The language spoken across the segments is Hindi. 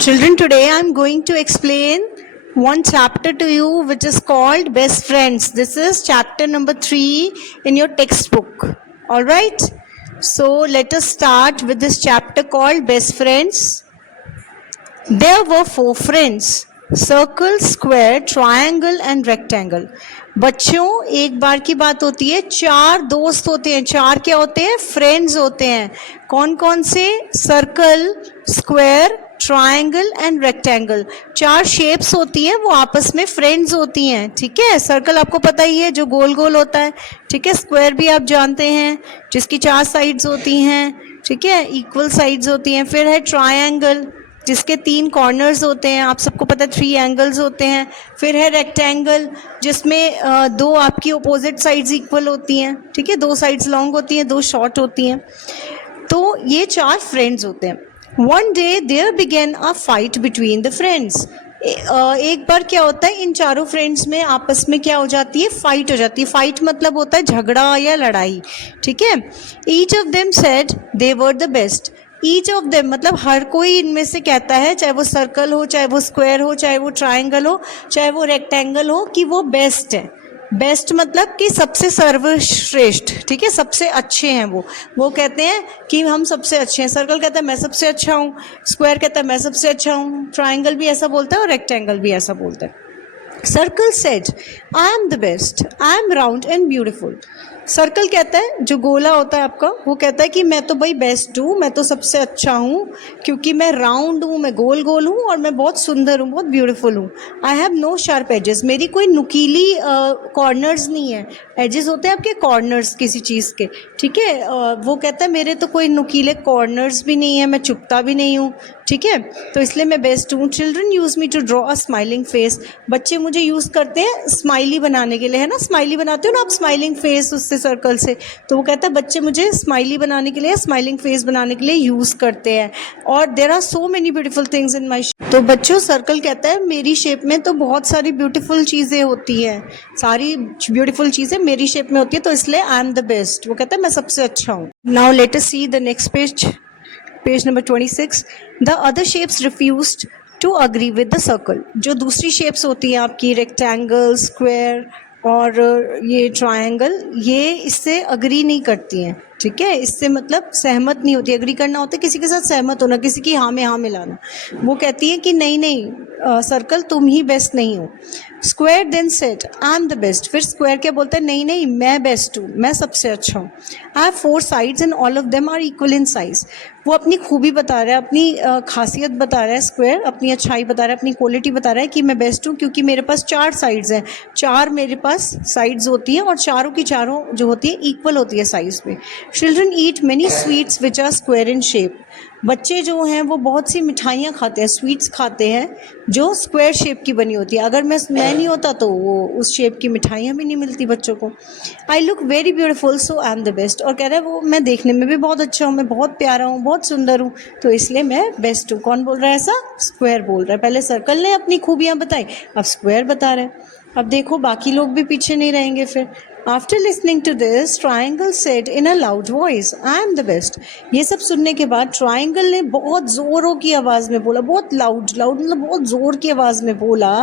Children, today I am going to explain one chapter to you which is called Best Friends. This is chapter number 3 in your textbook. Alright? So let us start with this chapter called Best Friends. There were 4 friends, circle, square, triangle and rectangle. बच्चों एक बार की बात होती है, 4 दोस्त होते हैं. 4 क्या होते हैं? फ्रेंड्स होते हैं. कौन कौन से? Circle, square, triangle and rectangle. 4 shapes होती हैं, वो आपस में फ्रेंड्स होती हैं. ठीक है. सर्कल आपको पता ही है, जो गोल गोल होता है. ठीक है. स्क्वायर भी आप जानते हैं, जिसकी 4 साइड्स होती हैं. ठीक है. इक्वल साइड्स होती हैं. फिर है ट्रायंगल, जिसके 3 कॉर्नर्स होते हैं. आप सबको पता है 3 एंगल्स होते हैं. फिर है रेक्टेंगल, जिसमें 2 आपकी अपोजिट साइड्स इक्वल होती हैं. ठीक है. 2 साइड्स लॉन्ग होती हैं, 2 शॉर्ट होती हैं. तो ये 4 फ्रेंड्स होते हैं. One day there begin a fight between the friends. एक बार क्या होता है, इन चारों फ्रेंड्स में आपस में क्या हो जाती है? फाइट हो जाती है. फाइट मतलब होता है झगड़ा या लड़ाई. ठीक है. Each of them said they were the best. Each of them मतलब हर कोई इनमें से कहता है, चाहे वो सर्कल हो, चाहे वो स्क्वायर हो, चाहे वो ट्रायंगल हो, चाहे वो रेक्टेंगल हो, कि वो बेस्ट है. बेस्ट मतलब कि सबसे सर्वश्रेष्ठ. ठीक है. सबसे अच्छे हैं वो कहते हैं कि हम सबसे अच्छे हैं. सर्कल कहता है मैं सबसे अच्छा हूँ, स्क्वायर कहता है मैं सबसे अच्छा हूँ, ट्रायंगल भी ऐसा बोलता है और रेक्टेंगल भी ऐसा बोलता है. Circle said I am the best, I am round and beautiful. Circle कहता है, जो गोला होता है आपका, वो कहता है कि मैं तो भाई बेस्ट हूँ, मैं तो सबसे अच्छा हूँ, क्योंकि मैं राउंड हूँ, मैं गोल गोल हूँ और मैं बहुत सुंदर हूँ, बहुत ब्यूटीफुल हूँ. I have no sharp edges. मेरी कोई नुकीली कॉर्नर्स नहीं है. एजेस होते हैं आपके कॉर्नर्स किसी चीज़ के. ठीक है. वो कहता है मेरे तो कोई नुकीले कॉर्नर्स भी नहीं है, मैं चुपता भी नहीं हूँ. ठीक है. तो इसलिए मैं बेस्ट हूँ. Children use me to draw a smiling face. बच्चे मुझे यूज़ करते हैं स्माइली बनाने के लिए, है ना. स्माइली बनाते हो ना आप, स्माइलिंग फेस, उससे सर्कल से. तो वो कहता है बच्चे मुझे स्माइली बनाने के लिए, स्माइलिंग फेस बनाने के लिए यूज़ करते हैं. और there are so many beautiful things in my. तो बच्चों, सर्कल कहता है मेरी शेप में तो बहुत सारी ब्यूटीफुल चीज़ें होती हैं, सारी ब्यूटीफुल चीज़ें मेरी शेप में होती है, तो इसलिए आई एम द बेस्ट. वो कहता है मैं सबसे अच्छा हूँ. Now let us see the next page. Page number 26. The other shapes refused to agree with the circle. जो दूसरी शेप्स होती हैं आपकी, रेक्टेंगल, स्क्वायर और ये ट्रायंगल, ये इससे अग्री नहीं करती हैं. ठीक है. इससे मतलब सहमत नहीं होती. अग्री करना होता है किसी के साथ सहमत होना, किसी की हाँ में हाँ मिलाना. वो कहती है कि नहीं नहीं सर्कल, तुम ही बेस्ट नहीं हो. Square then said I am the best. फिर स्क्वायर क्या बोलता है? नहीं नहीं, मैं बेस्ट हूँ, मैं सबसे अच्छा हूँ. I have 4 sides and all of them are equal in size. वो अपनी खूबी बता रहा है, अपनी खासियत बता रहा है. स्क्वायर अपनी अच्छाई बता रहा है, अपनी क्वालिटी बता रहा है कि मैं बेस्ट हूँ, क्योंकि मेरे पास 4 साइड्स हैं. 4 मेरे पास साइड्स होती हैं और चारों की चारों जो होती है इक्वल होती है साइज में. Children eat many sweets which are square in shape. बच्चे जो हैं वो बहुत सी मिठाइयाँ खाते हैं, स्वीट्स खाते हैं जो स्क्वायर शेप की बनी होती है. अगर मैं नहीं होता तो वो उस शेप की मिठाइयाँ भी नहीं मिलती बच्चों को. I look very beautiful so I am the best. और कह रहा है वो मैं देखने में भी बहुत अच्छा हूँ, मैं बहुत प्यारा हूँ, बहुत सुंदर हूँ, तो इसलिए मैं बेस्ट हूँ. कौन बोल रहा है ऐसा? स्क्वायर बोल रहा है. पहले सर्कल ने अपनी खूबियाँ बताई, अब स्क्वायर बता रहा है. अब देखो बाकी लोग भी पीछे नहीं रहेंगे फिर. After listening to this, Triangle said in a loud voice, I am the best. ये सब सुनने के बाद ट्रायंगल ने बहुत ज़ोरों की आवाज़ में बोला, बहुत लाउड मतलब बहुत ज़ोर की आवाज़ में बोला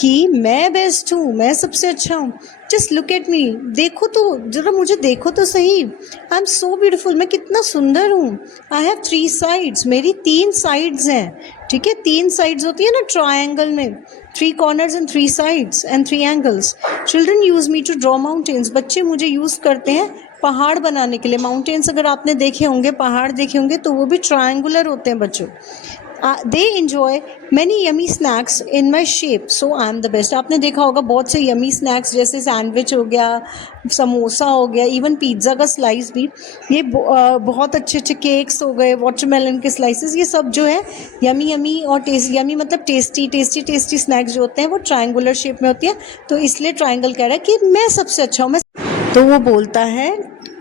कि मैं बेस्ट हूँ, मैं सबसे अच्छा हूँ. Just look at me. देखो तो जरा, मुझे देखो तो सही. I am so beautiful. मैं कितना सुंदर हूँ. I have 3 sides. मेरी 3 साइड्स हैं. ठीक है. 3 साइड्स होती है ना ट्रायंगल में. 3 corners and 3 sides and 3 angles. Children use me to draw mountains. बच्चे मुझे यूज़ करते हैं पहाड़ बनाने के लिए. माउंटेन्स अगर आपने देखे होंगे, पहाड़ देखे होंगे, तो वो भी ट्रायंगुलर होते हैं बच्चों. They enjoy many yummy snacks in my shape, so I am the best. आपने देखा होगा बहुत से यमी स्नैक्स, जैसे सैंडविच हो गया, समोसा हो गया, इवन पिज़्ज़ा का स्लाइस भी. ये बहुत अच्छे अच्छे केक्स हो गए, वाटरमेलन के स्लाइसेस, ये सब जो है यमी यमी और टेस्टी. यमी मतलब टेस्टी स्नैक्स जो होते हैं वो ट्रायंगुलर शेप में होती है. तो इसलिए ट्रायंगल कह रहा है कि मैं सबसे अच्छा हूँ. तो वो बोलता है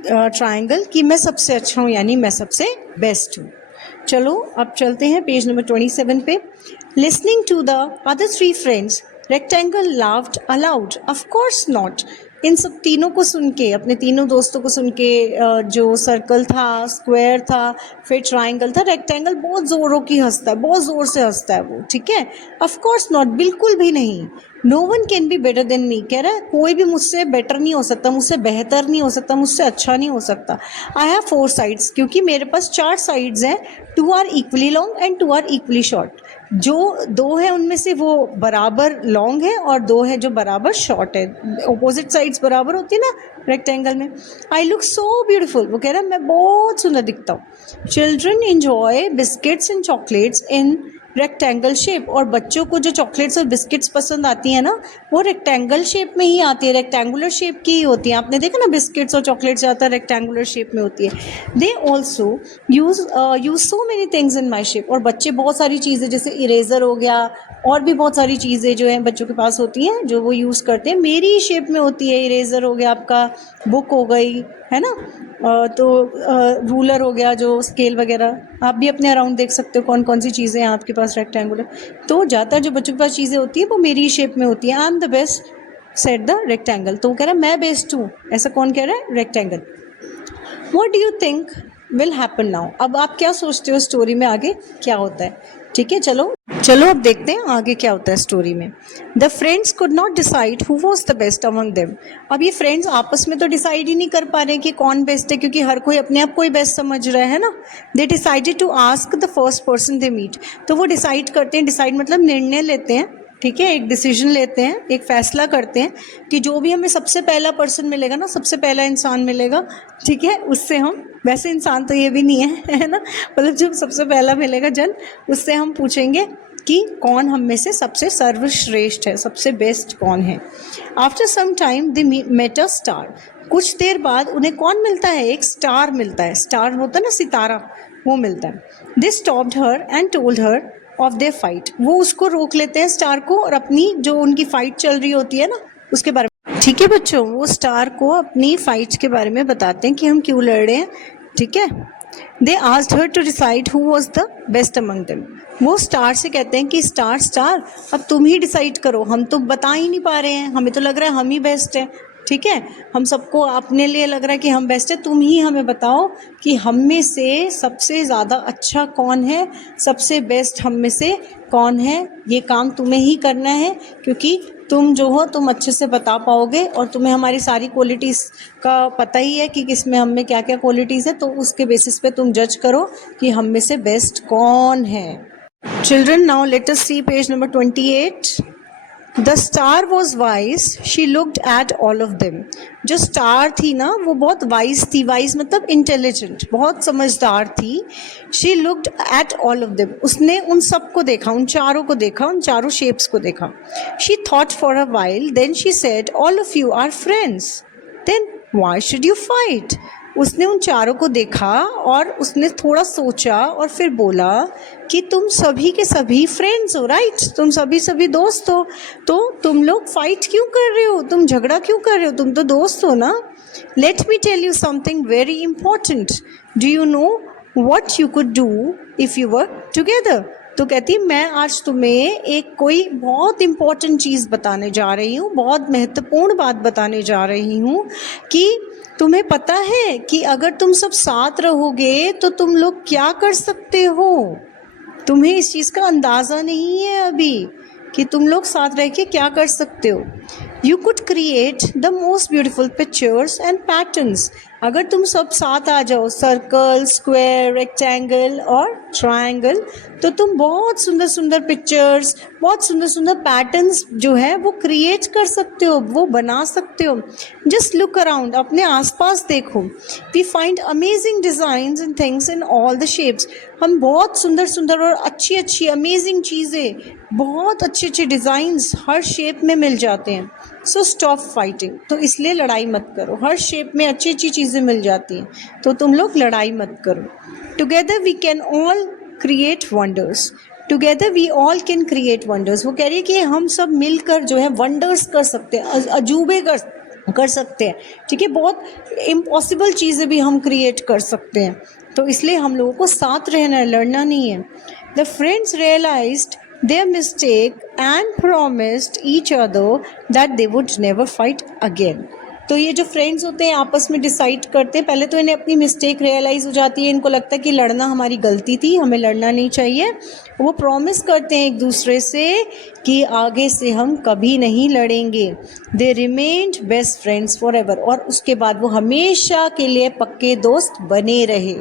ट्रायंगल कि मैं सबसे अच्छा हूँ, यानी मैं सबसे बेस्ट हूँ. चलो अब चलते हैं पेज नंबर 27 पे. Listening to the other 3 friends, rectangle laughed aloud. Of course not. इन सब तीनों को सुन के, अपने तीनों दोस्तों को सुन के, जो सर्कल था, स्क्वायर था, फिर ट्राइंगल था, रेक्टेंगल बहुत ज़ोरों की हंसता है, बहुत ज़ोर से हंसता है वो, ठीक है। ऑफ कोर्स नॉट, बिल्कुल भी नहीं। No one can be better than me, कह रहा है कोई भी मुझसे बेटर नहीं हो सकता, मुझसे बेहतर नहीं हो सकता, मुझसे अच्छा नहीं हो सकता। आई हैव 4 साइड्स, क्योंकि मेरे पास 4 साइड्स हैं। 2 are equally long and 2 are equally short. जो 2 है उनमें से वो बराबर लॉन्ग है और 2 है जो बराबर शॉर्ट है। ऑपोजिट साइड्स बराबर होती है ना रेक्टेंगल में। आई लुक सो ब्यूटिफुल, वो कह रहा है मैं बहुत सुंदर दिखता हूँ। Children enjoy biscuits and chocolates in rectangle shape, और बच्चों को जो चॉकलेट्स और बिस्किट्स पसंद आती हैं ना, वो रेक्टेंगल शेप में ही आती है, रेक्टेंगुलर शेप की ही होती है। आपने देखा ना बिस्किट्स और चॉकलेट्स ज़्यादातर रेक्टेंगुलर शेप में होती है। They also use so many things in my shape, और बच्चे बहुत सारी चीज़ें जैसे इरेज़र हो गया और भी बहुत सारी चीज़ें जो हैं बच्चों के पास होती हैं जो वो यूज़ करते हैं, मेरी ही शेप में होती है। इरेज़र हो गया आपका, बुक हो गई, है ना, तो रूलर हो गया, जो स्केल वगैरह। आप भी अपने अराउंड देख सकते हो कौन कौन सी चीज़ें हैं आपके पास रेक्टेंगुलर। तो ज़्यादातर जो बच्चों के पास चीज़ें होती है वो मेरी ही शेप में होती है। आई am the best set the rectangle, तो वो कह रहा है मैं बेस्ट हूँ, ऐसा कौन कह रहा है? Rectangle. What do you think will happen now, अब आप क्या सोचते हो स्टोरी में आगे क्या होता है? ठीक है, चलो अब देखते हैं आगे क्या होता है स्टोरी में। The friends could not decide who was the best among them. अब ये फ्रेंड्स आपस में तो डिसाइड ही नहीं कर पा रहे कि कौन बेस्ट है, क्योंकि हर कोई अपने आप को ही बेस्ट समझ रहा है ना। They decided to ask the first person they meet, तो वो डिसाइड करते हैं, डिसाइड मतलब निर्णय लेते हैं, ठीक है, एक डिसीजन लेते हैं, एक फैसला करते हैं कि जो भी हमें सबसे पहला पर्सन मिलेगा ना, सबसे पहला इंसान मिलेगा, ठीक है, उससे हम, वैसे इंसान तो ये भी नहीं है ना, मतलब जो सबसे पहला मिलेगा जन, उससे हम पूछेंगे कि कौन हम में से सबसे सर्वश्रेष्ठ है, सबसे बेस्ट कौन है। After some time they met a star, कुछ देर बाद उन्हें कौन मिलता है? एक स्टार मिलता है। स्टार होता है ना सितारा, वो मिलता है। They stopped her and told her of their fight, वो उसको रोक लेते हैं स्टार को, और अपनी जो उनकी फाइट चल रही होती है ना उसके बारे में, ठीक है बच्चों, वो स्टार को अपनी फाइट के बारे में बताते हैं कि हम क्यों लड़ रहे हैं, ठीक है। They asked her to decide who was the best among them, वो स्टार से कहते हैं कि स्टार अब तुम ही डिसाइड करो, हम तो बता ही नहीं पा रहे हैं, हमें तो लग रहा है हम ही बेस्ट है, ठीक है, हम सबको अपने लिए लग रहा है कि हम बेस्ट है, तुम ही हमें बताओ कि हम में से सबसे ज़्यादा अच्छा कौन है, सबसे बेस्ट हम में से कौन है। ये काम तुम्हें ही करना है, क्योंकि तुम जो हो तुम अच्छे से बता पाओगे, और तुम्हें हमारी सारी क्वालिटीज़ का पता ही है कि किस में हम में क्या क्या क्वालिटीज़ है, तो उसके बेसिस पे तुम जज करो कि हम में से बेस्ट कौन है। Children, now let us see page number 28। The star was wise, she looked at all of them, जो स्टार थी ना वो बहुत वाइज थी, वाइज मतलब इंटेलिजेंट, बहुत समझदार थी। She looked at all of them, उसने उन सबको देखा, उन चारों को देखा, उन चारों शेप्स को देखा। She thought for a while, then she said all of you are friends, then why should you fight. उसने उन चारों को देखा और उसने थोड़ा सोचा और फिर बोला कि तुम सभी के सभी फ्रेंड्स हो, राइट, तुम सभी दोस्त हो, तो तुम लोग फाइट क्यों कर रहे हो, तुम झगड़ा क्यों कर रहे हो, तुम तो दोस्त हो ना। Let me tell you something very important, do you know what you could do if you were together. तो कहती मैं आज तुम्हें एक कोई बहुत इम्पॉर्टेंट चीज़ बताने जा रही हूँ, बहुत महत्वपूर्ण बात बताने जा रही हूँ कि तुम्हें पता है कि अगर तुम सब साथ रहोगे तो तुम लोग क्या कर सकते हो। तुम्हें इस चीज़ का अंदाज़ा नहीं है अभी कि तुम लोग साथ रह के क्या कर सकते हो। You could create the most beautiful pictures and patterns, अगर तुम सब साथ आ जाओ, सर्कल, स्क्वायर, रेक्टेंगल और ट्रायंगल, तो तुम बहुत सुंदर सुंदर पिक्चर्स, बहुत सुंदर सुंदर पैटर्न्स जो है वो क्रिएट कर सकते हो, वो बना सकते हो। जस्ट लुक अराउंड, अपने आसपास देखो। We find amazing designs and things in all the shapes, हम बहुत सुंदर सुंदर और अच्छी अच्छी अमेजिंग चीज़ें, बहुत अच्छे अच्छे डिज़ाइंस हर शेप में मिल जाते हैं। सो स्टॉप फाइटिंग, तो इसलिए लड़ाई मत करो, हर शेप में अच्छी अच्छी चीज़ें मिल जाती हैं, तो तुम लोग लड़ाई मत करो। Together we can all create wonders, together we all can create wonders, वो कह रही है कि हम सब मिलकर जो है वंडर्स कर सकते हैं, अजूबे कर सकते हैं, ठीक है, बहुत इम्पॉसिबल चीज़ें भी हम क्रिएट कर सकते हैं, तो इसलिए हम लोगों को साथ रहना है, लड़ना नहीं है। The friends realised their mistake and promised each other that they would never fight again. तो ये जो फ्रेंड्स होते हैं आपस में डिसाइड करते हैं, पहले तो इन्हें अपनी मिस्टेक रियलाइज़ हो जाती है, इनको लगता है कि लड़ना हमारी गलती थी, हमें लड़ना नहीं चाहिए। वो प्रॉमिस करते हैं एक दूसरे से कि आगे से हम कभी नहीं लड़ेंगे। They remained best friends forever, और उसके बाद वो हमेशा के लिए पक्के दोस्त बने रहे।